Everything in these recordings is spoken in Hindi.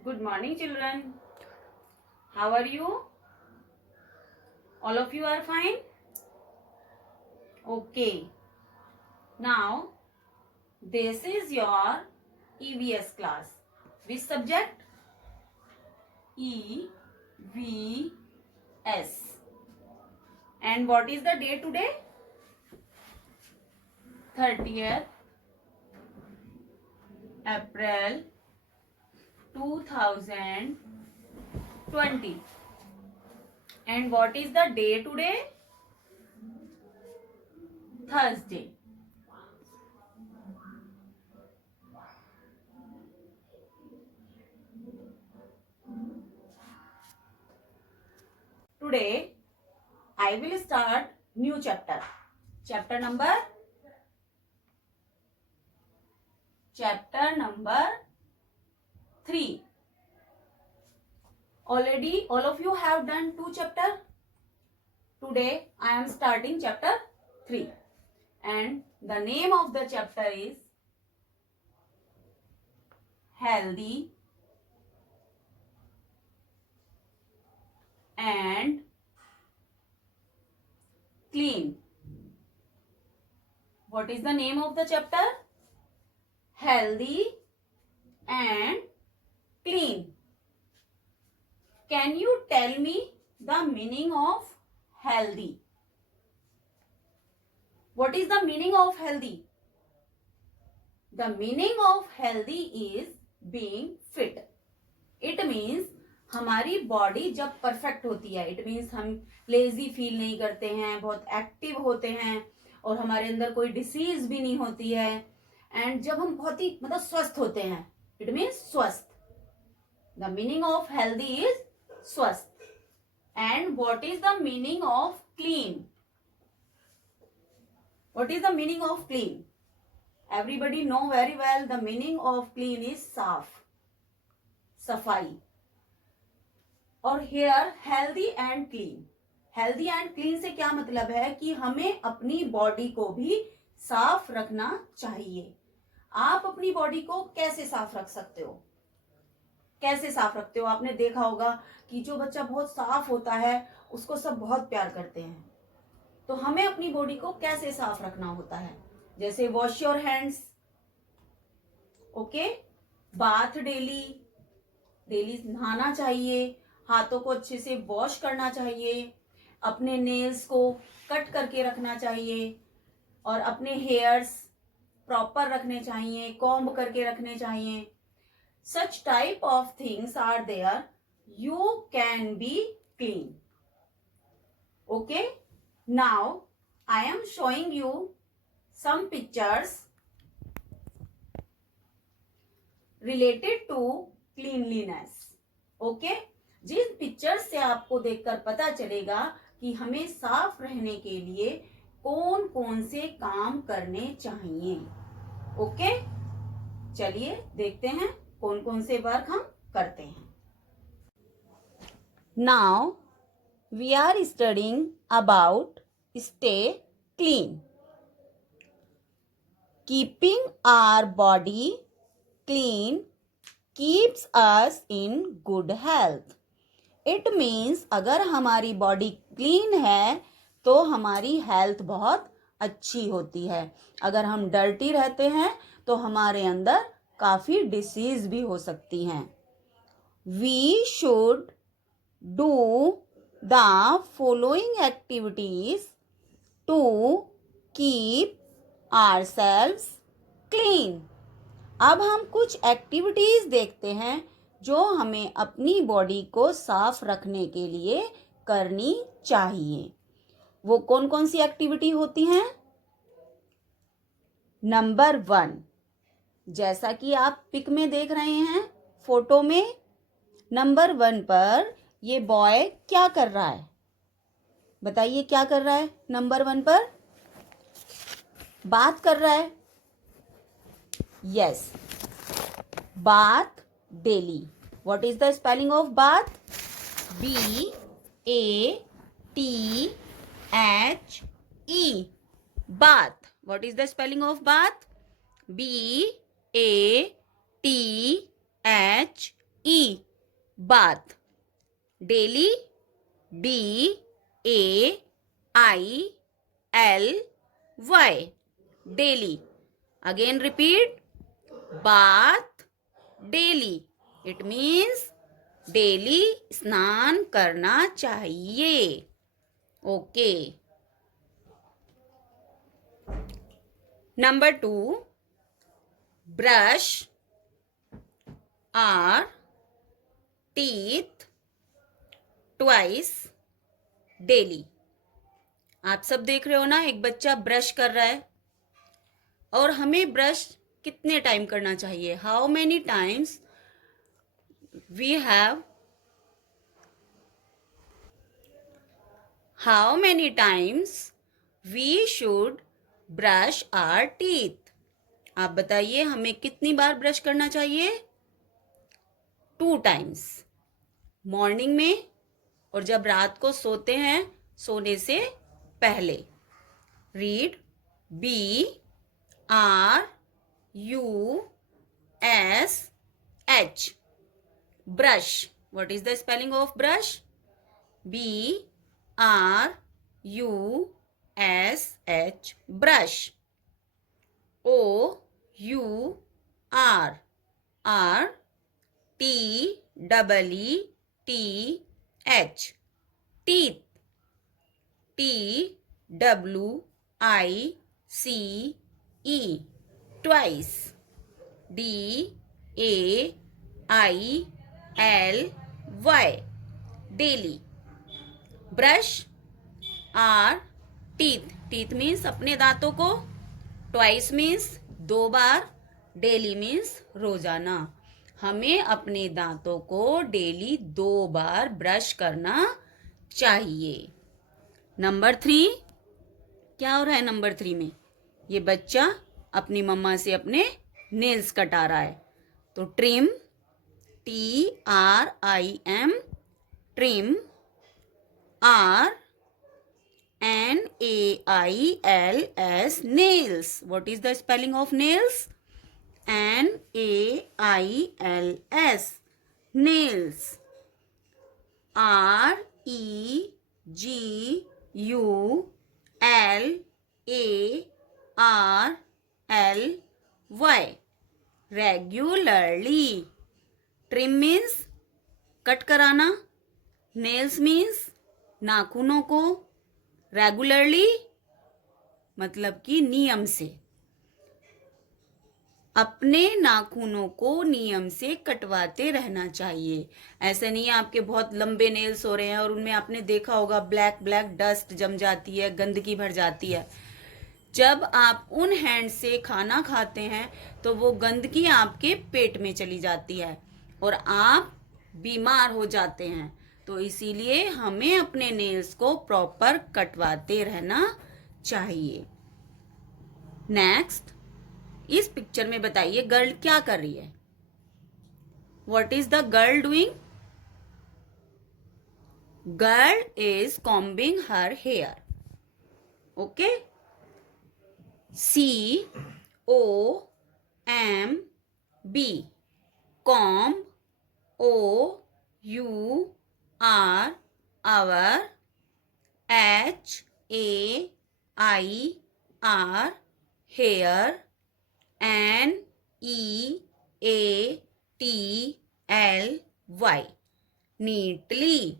Good morning, children. How are you? All of you are fine? Okay. Now, this is your EVS class. Which subject? EVS. And what is the day today? 30th April 2020. And what is the day today? Thursday. Today I will start new chapter. Chapter number 3. Already all of you have done 2 chapter. Today I am starting chapter 3. And the name of the chapter is Healthy and Clean. What is the name of the chapter? Healthy and Clean. Can you tell me the meaning of healthy? What is the meaning of healthy? The meaning of healthy is being fit. It means हमारी बॉडी जब परफेक्ट होती है, इट मीन्स हम लेजी फील नहीं करते हैं, बहुत एक्टिव होते हैं और हमारे अंदर कोई डिसीज भी नहीं होती है. एंड जब हम बहुत ही मतलब स्वस्थ होते हैं, इट मीन्स स्वस्थ. The meaning of healthy is स्वस्थ. And what is the meaning of clean? What is the meaning of clean? Everybody know very well the meaning of clean is साफ, सफाई. और here healthy and clean. Healthy and clean से क्या मतलब है कि हमें अपनी बॉडी को भी साफ रखना चाहिए. आप अपनी बॉडी को कैसे साफ रख सकते हो? कैसे साफ रखते हो? आपने देखा होगा कि जो बच्चा बहुत साफ होता है उसको सब बहुत प्यार करते हैं. तो हमें अपनी बॉडी को कैसे साफ रखना होता है? जैसे wash your hands. Okay. Bath daily. Daily नहाना चाहिए. हाथों को अच्छे से वॉश करना चाहिए. अपने नेल्स को कट करके रखना चाहिए और अपने हेयर्स प्रॉपर रखने चाहिए, कॉम्ब करके रखने चाहिए. Such type of things are there. You can be clean. Okay. Now I am showing you some pictures related to cleanliness. Okay. जिन पिक्चर्स से आपको देखकर पता चलेगा कि हमें साफ रहने के लिए कौन कौन से काम करने चाहिए. ओके. चलिए देखते हैं कौन कौन से वर्क हम करते हैं. Now we are studying about stay clean. Keeping our body clean keeps us in good health. It means अगर हमारी बॉडी क्लीन है तो हमारी हेल्थ बहुत अच्छी होती है. अगर हम डर्टी रहते हैं तो हमारे अंदर काफ़ी डिसीज भी हो सकती हैं. We should do the following activities to keep ourselves clean. अब हम कुछ एक्टिविटीज देखते हैं जो हमें अपनी बॉडी को साफ रखने के लिए करनी चाहिए. वो कौन कौन सी एक्टिविटी होती हैं? नंबर 1, जैसा कि आप पिक में देख रहे हैं फोटो में, नंबर 1 पर ये बॉय क्या कर रहा है? बताइए क्या कर रहा है? नंबर 1 पर बात कर रहा है. Yes. Bath daily. What is the spelling of bath? BATHE. Bath. What is the spelling of bath? BATHE. E bath, daily D A I L Y, daily. Again repeat, bath daily. It means daily स्नान करना चाहिए. Okay. Number 2, brush our teeth twice daily. आप सब देख रहे हो ना, एक बच्चा ब्रश कर रहा है और हमें ब्रश कितने टाइम करना चाहिए? How many times we have, how many times we should brush our teeth? आप बताइए, हमें कितनी बार ब्रश करना चाहिए? 2 टाइम्स, मॉर्निंग में और जब रात को सोते हैं सोने से पहले. Read BRUSH, brush. What is the spelling of brush? BRUSH, brush. OURTEETH, teeth. TWICE, twice. DAILY, daily. Brush our teeth. Teeth means अपने दांतों को. Twice means 2 बार. Daily means रोजाना. हमें अपने दांतों को डेली 2 बार ब्रश करना चाहिए. नंबर 3, क्या हो रहा है नंबर 3 में? ये बच्चा अपनी मम्मा से अपने नेल्स कटा रहा है. तो trim, TRIM, trim. NAILS, nails. What is the spelling of nails? NAILS, nails. REGULARLY, regularly. Trim means cut कराना. Nails means नाखूनों को. रेगुलरली मतलब कि नियम से. अपने नाखूनों को नियम से कटवाते रहना चाहिए. ऐसे नहीं है आपके बहुत लंबे नेल्स हो रहे हैं और उनमें आपने देखा होगा ब्लैक ब्लैक डस्ट जम जाती है, गंदगी भर जाती है. जब आप उन हैंड से खाना खाते हैं तो वो गंदगी आपके पेट में चली जाती है और आप बीमार हो जाते हैं. तो इसीलिए हमें अपने नेल्स को प्रॉपर कटवाते रहना चाहिए. नेक्स्ट, इस पिक्चर में बताइए गर्ल क्या कर रही है? What is the girl doing? Girl is combing her hair. Okay, COMB, comb. OUR, our. HAIR, hair. NEATLY, neatly.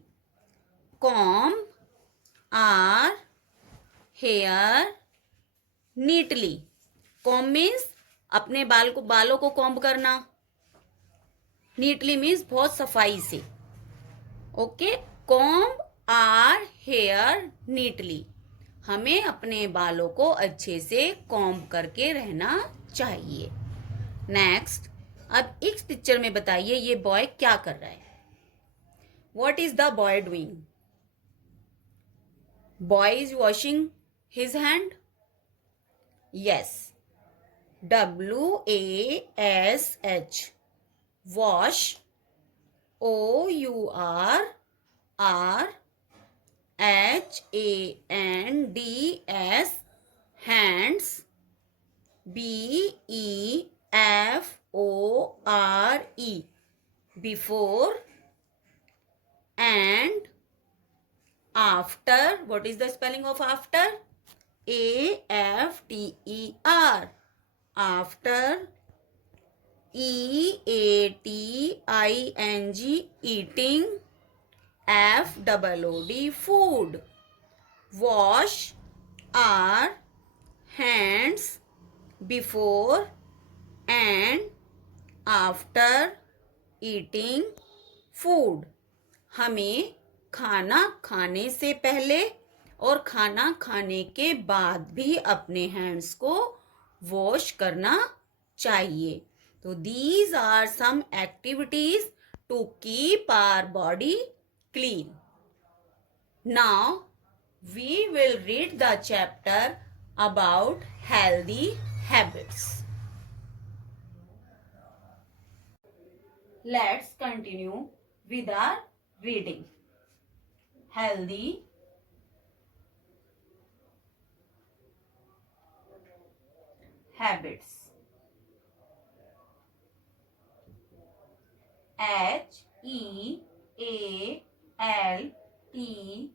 Comb our hair neatly. Comb means अपने बालों को कॉम्ब करना. नीटली मीन्स बहुत सफाई से. Okay, comb our hair neatly. हमें अपने बालों को अच्छे से कॉम्ब करके रहना चाहिए. नेक्स्ट, अब इस पिक्चर में बताइए ये बॉय क्या कर रहा है? What is the boy doing? Boy is washing his hand. Yes, WASH, wash. OURHANDS, hands. BEFORE, before and after. What is the spelling of after? AFTER. After. EATING, eating. FOOD, food. Wash our hands before and after eating food. हमें खाना खाने से पहले और खाना खाने के बाद भी अपने हैंड्स को वॉश करना चाहिए. तो these are some activities to keep our body clean. Now we will read the chapter about healthy habits. Let's continue with our reading. Healthy habits. HEALTHY. Healthy.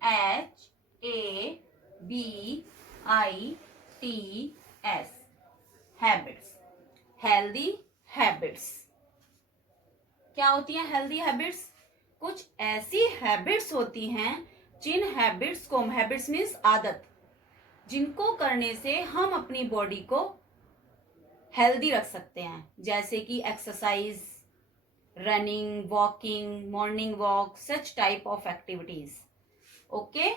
HABITS. Habits. Healthy habits. क्या होती हैं हेल्दी हैबिट्स? कुछ ऐसी हैबिट्स होती हैं जिन हैबिट्स को, हैबिट्स मीन्स आदत, जिनको करने से हम अपनी बॉडी को हेल्दी रख सकते हैं. जैसे कि exercise, running, walking, morning walk, such type of activities. Okay.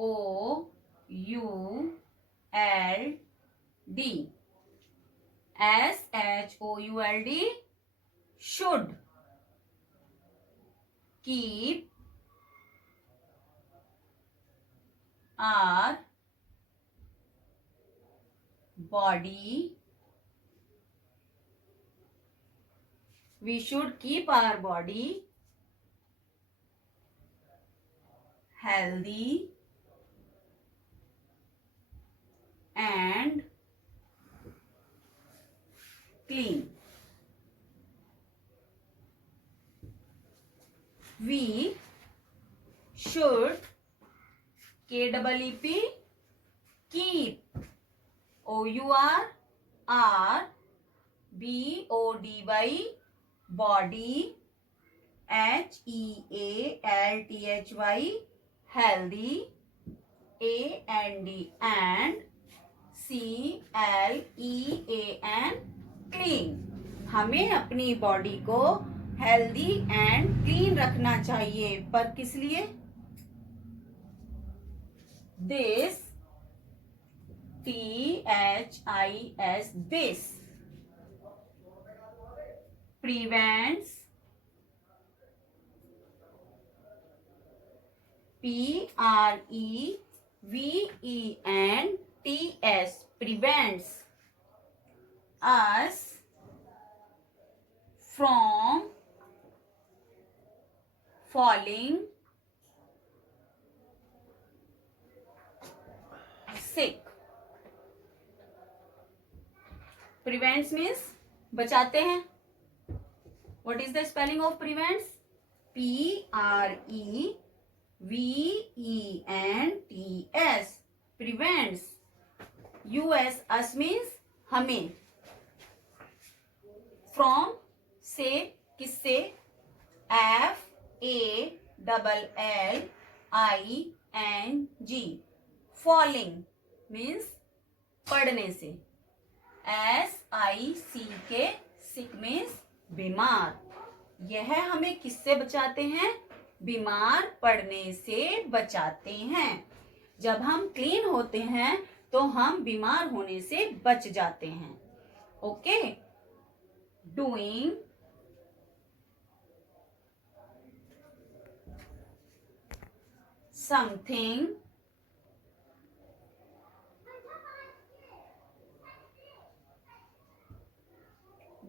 SHOULD. should. Keep our body. We should keep our body healthy and clean. We should KEEP, keep, OURBODY, body, HEALTHY, healthy, and CLEAN, clean. हमें अपनी बॉडी को हेल्दी एंड क्लीन रखना चाहिए. पर किस लिए? This, THIS, this prevents, PREVENTS, prevents us from falling sick. Prevents means बचाते हैं. What is the spelling of prevents? PREVENTS, prevents. us means हमें. From से, किससे? FALLING, falling means पड़ने से. SICK, sick means बीमार. यह हमें किससे बचाते हैं? बीमार पड़ने से बचाते हैं. जब हम क्लीन होते हैं तो हम बीमार होने से बच जाते हैं. Okay. Doing something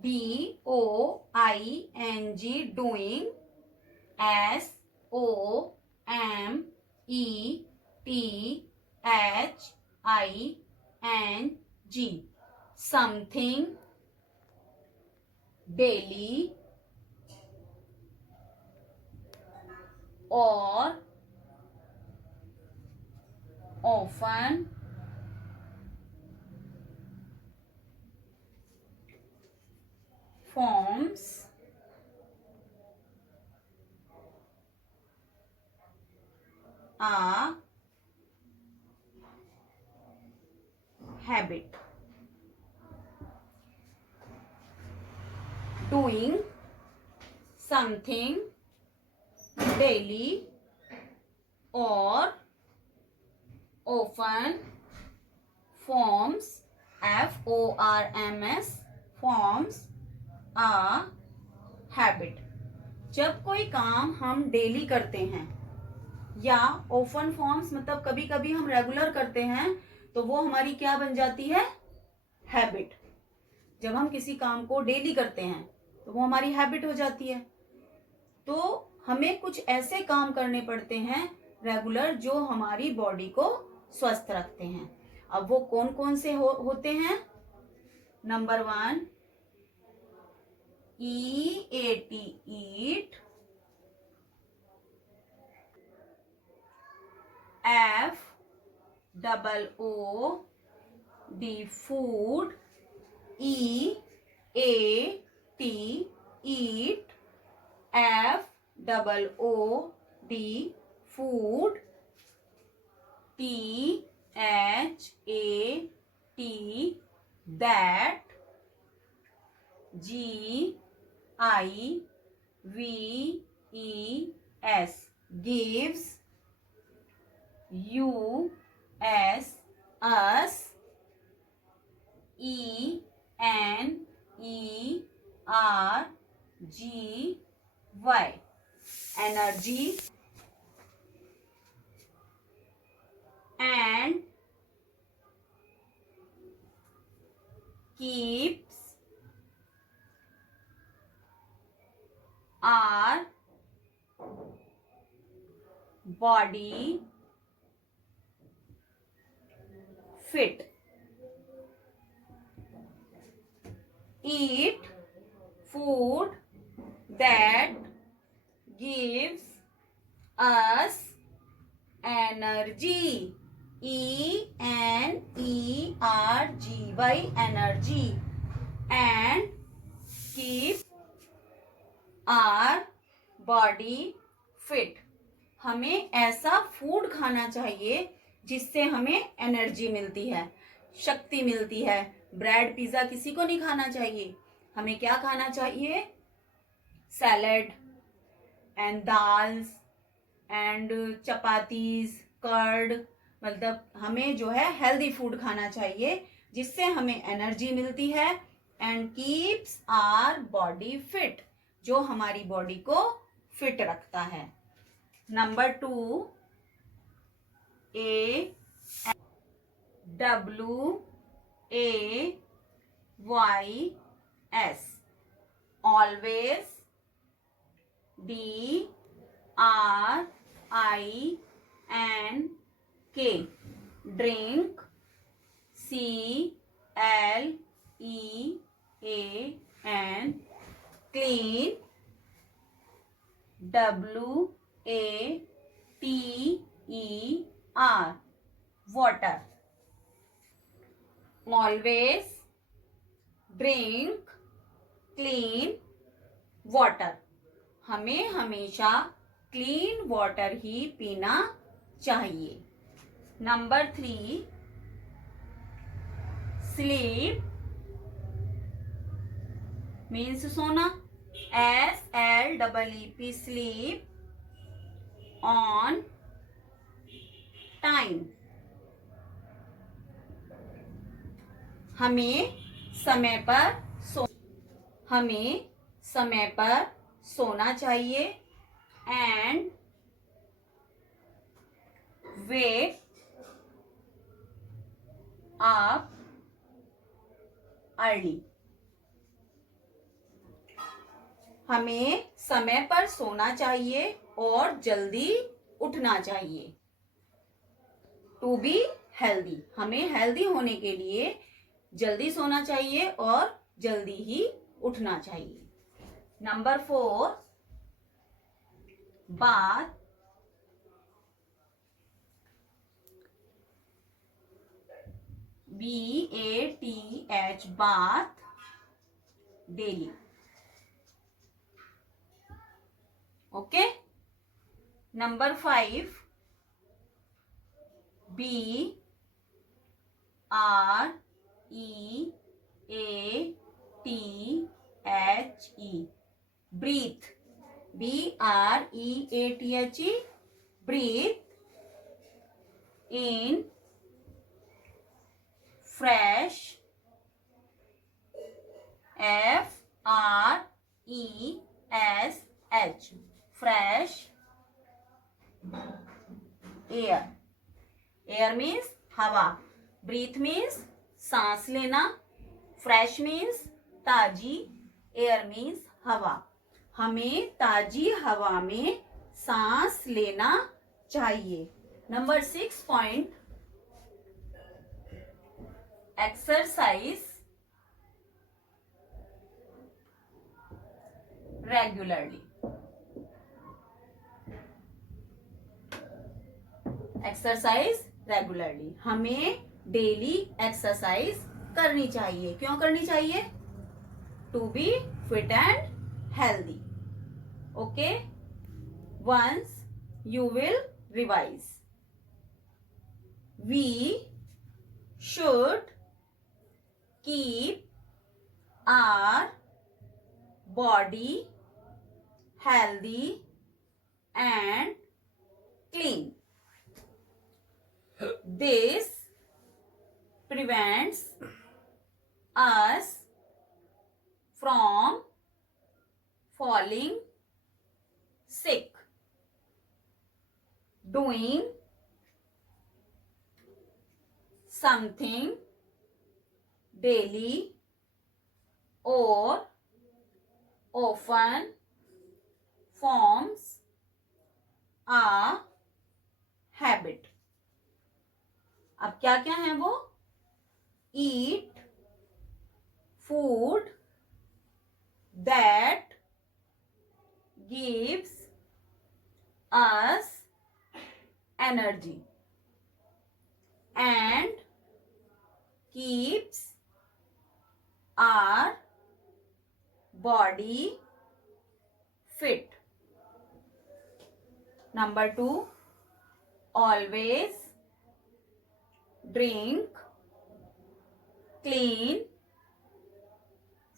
DOING, doing SOMETHING, something, daily, or often, forms a habit. Doing something daily or often forms forms a habit. जब कोई काम हम डेली करते हैं या ऑफन फॉर्म्स मतलब कभी कभी हम रेगुलर करते हैं तो वो हमारी क्या बन जाती है? हैबिट. जब हम किसी काम को डेली करते हैं तो वो हमारी हैबिट हो जाती है. तो हमें कुछ ऐसे काम करने पड़ते हैं रेगुलर जो हमारी बॉडी को स्वस्थ रखते हैं. अब वो कौन कौन से होते हैं? Number 1, EAT, eat. FOOD, food. EAT, eat. FOOD, food. THAT, that. GIVES, gives. US, us. ENERGY, energy. And keeps our body fit. Eat food that gives us energy. ENERGY, energy. And keep our body fit. हमें ऐसा फूड खाना चाहिए जिससे हमें एनर्जी मिलती है, शक्ति मिलती है. ब्रेड पिज्जा किसी को नहीं खाना चाहिए. हमें क्या खाना चाहिए? Salad and dals and chapatis, curd. मतलब हमें जो है हेल्दी फूड खाना चाहिए जिससे हमें एनर्जी मिलती है. And keeps our body fit, जो हमारी बॉडी को फिट रखता है. Number 2, AWAYS, always. DRINK, drink. CLEAN, clean. WATER, water. Always drink clean water. हमें हमेशा क्लीन वाटर ही पीना चाहिए. नंबर 3, स्लीप मीन्स सोना. SLEEP, sleep on time. हमें समय पर सोना चाहिए. And wake up early. हमें समय पर सोना चाहिए और जल्दी उठना चाहिए। टू बी हेल्दी, हमें हेल्दी होने के लिए जल्दी सोना चाहिए और जल्दी ही उठना चाहिए। नंबर 4, बात BATH बात daily. Okay. Number 5, BREATH breathe, BREATHE breathe in fresh, FRESH fresh air। Air means हवा, ब्रीथ मीन्स सांस लेना, फ्रेश मीन्स ताजी, एयर मीन्स हवा। हमें ताजी हवा में सांस लेना चाहिए। Number 6 point, exercise regularly. Exercise regularly, हमें डेली एक्सरसाइज करनी चाहिए। क्यों करनी चाहिए? To be fit and healthy. Okay, once you will revise. We should keep our body healthy and clean. This prevents us from falling sick. Doing something daily or often forms a habit. अब क्या क्या है वो? Eat food that gives us energy and keeps our body fit. Number 2, always drink clean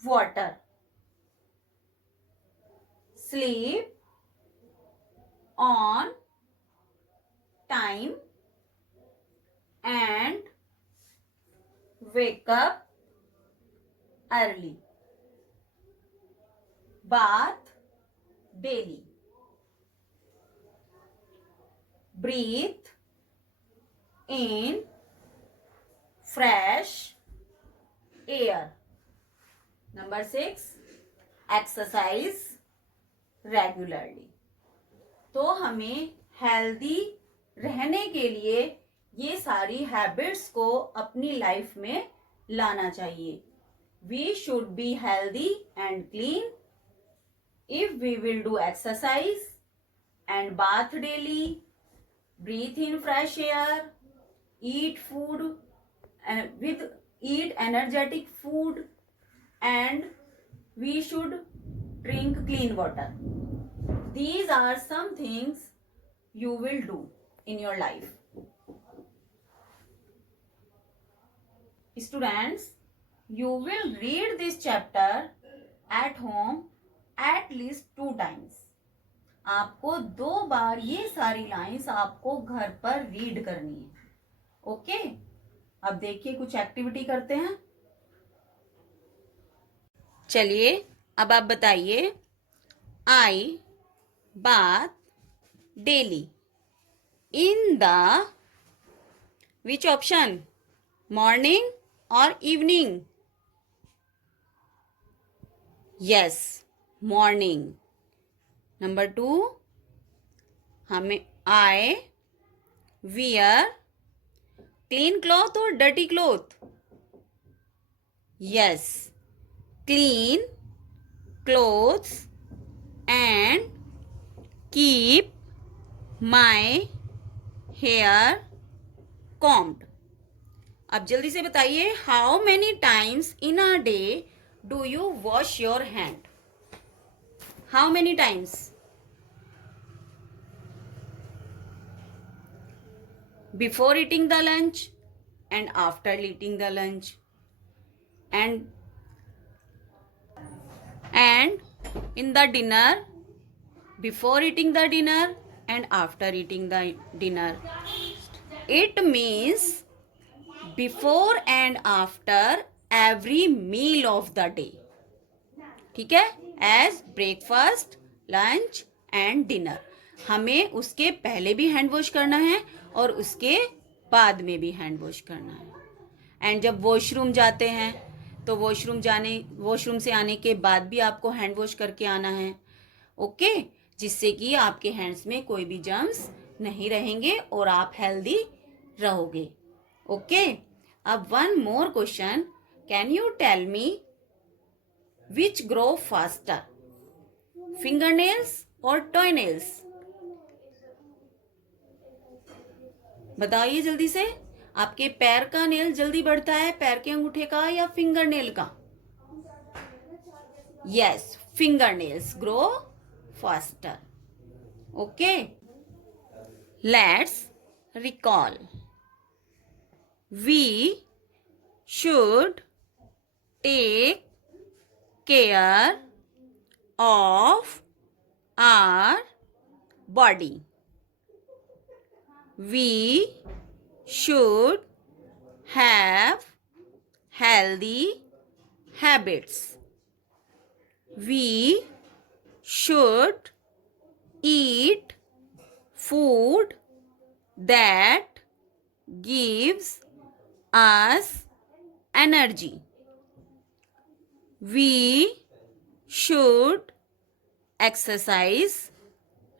water. Sleep on time and wake up early. Bath daily. Breathe in fresh air. Number 6, exercise regularly. तो हमें हेल्दी रहने के लिए ये सारी हैबिट्स को अपनी लाइफ में लाना चाहिए. We should be healthy and clean if we will do exercise and bath daily, breathe in fresh air, eat food and eat energetic food, and we should drink clean water. These are some things you will do in your life. Students, you will read this chapter at home at least 2 times. आपको 2 बार ये सारी लाइंस आपको घर पर रीड करनी है. ओके, अब देखिए कुछ एक्टिविटी करते हैं. चलिए अब आप बताइए. I bath daily in the which option? Morning or evening? Yes, morning. Number 2, हमें आई वियर क्लीन क्लॉथ और dirty cloth? Yes, clean clothes and keep my hair combed. अब जल्दी से बताइए, how many times in a day do you wash your hand? How many times? Before eating the lunch and after eating the lunch and in the dinner, before eating the dinner and after eating the dinner. It means before and after every meal of the day. ठीक है, as breakfast, lunch and dinner. हमें उसके पहले भी हैंड वॉश करना है और उसके बाद में भी हैंड वॉश करना है। एंड जब वॉशरूम जाते हैं तो वॉशरूम से आने के बाद भी आपको हैंड वॉश करके आना है। ओके, जिससे कि आपके हैंड्स में कोई भी जर्म्स नहीं रहेंगे और आप हेल्दी रहोगे। ओके, अब one more question, can you tell me which grow faster, fingernails or toenails? बताइए जल्दी से, आपके पैर का नेल जल्दी बढ़ता है पैर के अंगूठे का या फिंगर नेल का? Yes, finger nails grow faster. Okay, let's recall. We should take care of our body. We should have healthy habits. We should eat food that gives us energy. We should exercise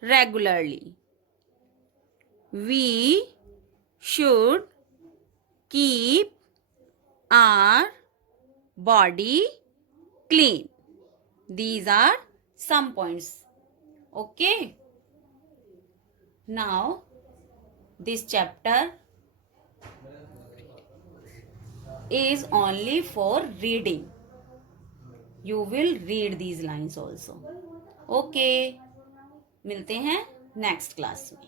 regularly. We should keep our body clean. These are some points. Okay. Now, this chapter is only for reading. You will read these lines also. Okay, मिलते हैं नेक्स्ट क्लास में।